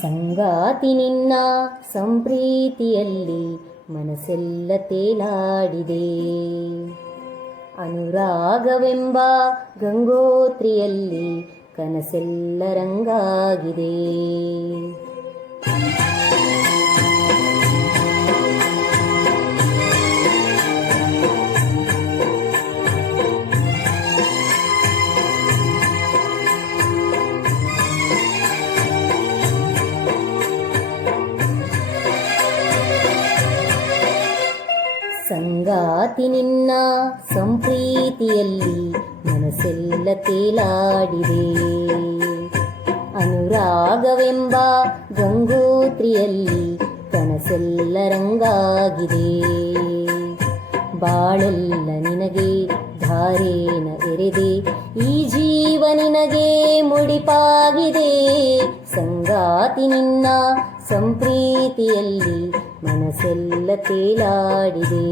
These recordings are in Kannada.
ಸಂಗಾತಿ ನಿನ್ನ ಸಂಪ್ರೀತಿಯಲ್ಲಿ ಮನಸ್ಸೆಲ್ಲ ತೇಲಾಡಿದೆ. ಅನುರಾಗವೆಂಬ ಗಂಗೋತ್ರಿಯಲ್ಲಿ ಕನಸೆಲ್ಲ ರಂಗಾಗಿದೆ. ಸಂಗಾತಿ ನಿನ್ನ ಸಂಪ್ರೀತಿಯಲ್ಲಿ ಮನಸ್ಸೆಲ್ಲ ತೇಲಾಡಿದೆ. ಅನುರಾಗವೆಂಬ ಗಂಗೋತ್ರಿಯಲ್ಲಿ ಕನಸೆಲ್ಲ ರಂಗಾಗಿದೆ. ಬಾಳೆಲ್ಲ ನಿನಗೆ ಧಾರೇನ ಎರೆದೆ, ಈ ಜೀವ ನಿನಗೆ ಮುಡಿಪಾಗಿದೆ. ಸಂಗಾತಿ ನಿನ್ನ ಸಂಪ್ರೀತಿಯಲ್ಲಿ ಮನಸ್ಸೆಲ್ಲ ತೇಲಾಡಿದೆ.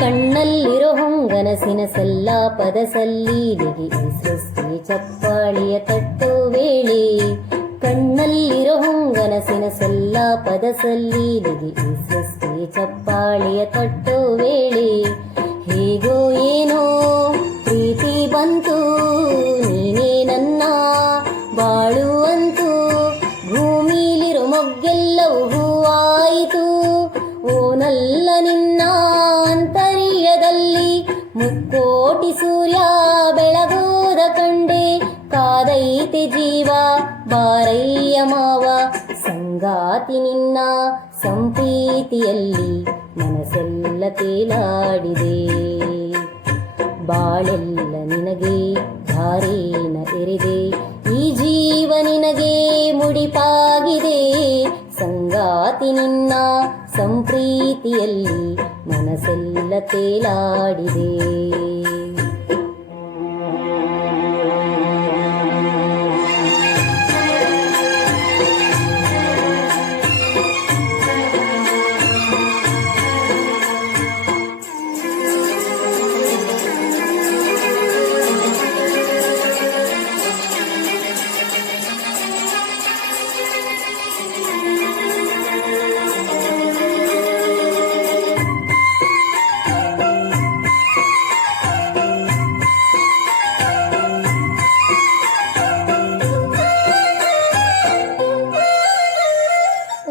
ಕಣ್ಣಲ್ಲಿರೋ ಹೊಂಗನಸಿನ ಸಲ್ಲಾಪದ ಸಲ್ಲೀಲಿಗೆ ಈ ಸೃಷ್ಟಿ ಚಪ್ಪಾಳಿಯ ತಟ್ಟೋ ವೇಳೆ. ಕಣ್ಣಲ್ಲಿರೋ ಹೊಂಗನಸಿನ ಸಲ್ಲಾಪದ ಸಲ್ಲೀಲಿಗೆ ಈ ಸೃಷ್ಟಿ ಚಪ್ಪಾಳಿಯ ತಟ್ಟೋ ವೇಳೆ. ಹೇಗೋ ಏನೋ ಪ್ರೀತಿ ಬಂತು, ನೀನೇ ನನ್ನ ಬಾಳುವಂತು. ಭೂಮಿಲಿರೋ ಮೊಗ್ಗೆಲ್ಲವೂ ಹೂವಾಯಿತು. ಓನಲ್ಲ ನಿನ್ನ ಅಂತರ್ಯದಲ್ಲಿ ಮುಕ್ಕೋಟಿ ಸೂರ್ಯ ಬೆಳಗೋದ ಕಂಡೆ. ಕಾದೈತೆ ಜೀವ ಬಾರಯ್ಯ ಮಾವ. ಸಂಗಾತಿ ನಿನ್ನ ಸಂಪ್ರೀತಿಯಲ್ಲಿ ಮನಸ್ಸೆಲ್ಲ ತೇಲಾಡಿದೆ. ಬಾಳೆಲ್ಲ ನಿನಗೆ ಧಾರೇನ ಎರೆದೆ, ಈ ಜೀವ ನಿನಗೆ ಮುಡಿಪಾಗಿದೆ. ಸಂಗಾತಿ ನಿನ್ನ ಸಂಪ್ರೀತಿಯಲ್ಲಿ ಮನಸ್ಸೆಲ್ಲ ತೇಲಾಡಿದೆ.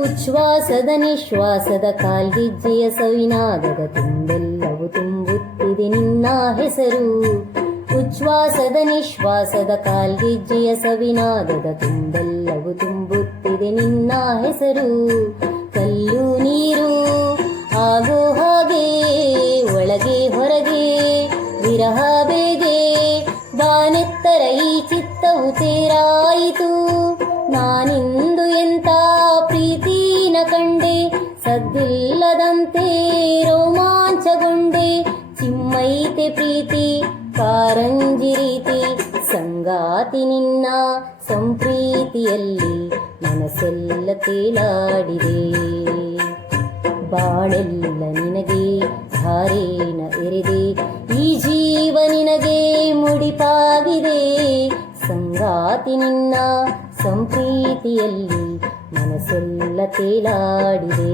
ಉಚ್ಛ್ವಾಸದ ನಿಶ್ವಾಸದ ಕಾಲ್ಗೆಜ್ಜೆಯ ಸವಿನಾದದ ತುಂಬೆಲ್ಲವೂ ತುಂಬುತ್ತಿದೆ ನಿನ್ನ ಹೆಸರು. ಉಚ್ಛ್ವಾಸದ ನಿಶ್ವಾಸದ ಕಾಲ್ಗೆಜ್ಜೆಯ ಸವಿನಾದದ ತುಂಬೆಲ್ಲವೂ ತುಂಬುತ್ತಿದೆ ನಿನ್ನ ಹೆಸರು. ಕಲ್ಲು ನೀರು ಆಗೋ ಹಾಗೆ ಒಳಗೆ ಹೊರಗೆ ವಿರಹ ಬೇಗೆ. ಬಾನೆತ್ತರ ಈ ಚಿತ್ತವು ತೇರಾಯಿತು. ನಾನಿಂದು ಎಂತ ಪ್ರೀತಿನ ಕಂಡೆ, ಸದ್ದಿಲ್ಲದಂತೆ ರೋಮಾಂಚಗೊಂಡೆ. ಚಿಮ್ಮೈತೆ ಪ್ರೀತಿ ಕಾರಂಜಿ ರೀತಿ. ಸಂಗಾತಿ ನಿನ್ನ ಸಂಪ್ರೀತಿಯಲ್ಲಿ ಮನಸ್ಸೆಲ್ಲ ತೇಲಾಡಿದೆ. ಬಾಳೆಲ್ಲ ನಿನಗೆ ಧಾರೇನ ಎರೆದೆ, ಈ ಜೀವ ನಿನಗೆ ಮುಡಿಪಾಗಿದೆ. ಸಂಗಾತಿ ನಿನ್ನ ಸಂಪ್ರೀತಿಯಲ್ಲಿ ಮನಸ್ಸೆಲ್ಲ ತೇಲಾಡಿದೆ.